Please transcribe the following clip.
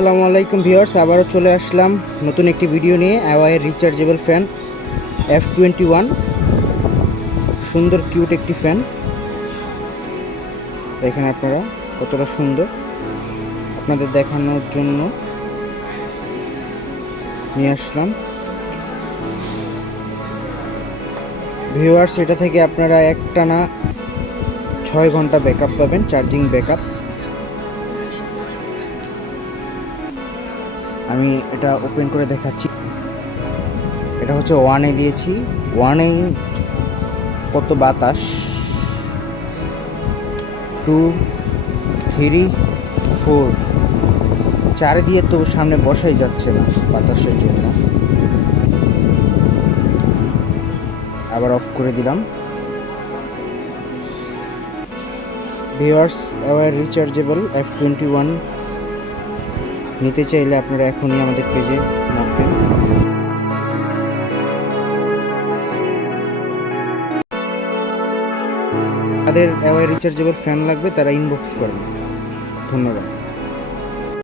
আসসালামু আলাইকুম ভিউয়ার্স, আবারও চলে আসলাম নতুন একটি ভিডিও নিয়ে। অ্যাওয়াইয়ের রিচার্জেবল ফ্যান F21, সুন্দর কিউট একটি ফ্যান। দেখেন আপনারা কতটা সুন্দর, আপনাদের দেখানোর জন্য নিয়ে আসলাম ভিউয়ার্স। এটা থেকে আপনারা একটানা 6 ঘন্টা ব্যাকআপ পাবেন, চার্জিং ব্যাকআপ। আমি এটা ওপেন করে দেখাচ্ছি। এটা হচ্ছে 1-এ দিয়েছি। 1-এ কত বাতাস, 2, 3, 4, 4 দিয়ে তো সামনে বসাই যাচ্ছে না বাতাসের জন্য। আবার অফ করে দিলাম। ভিউয়ার্স, অ্যাওয়ার রিচার্জেবল F21 নিতে চাইলে আপনারা এখনই আমাদের পেজে নামবেন। তাদের অ্যাওয়ার রিচার্জেবল ফ্যান লাগবে, তারা ইনবক্স করবেন। ধন্যবাদ।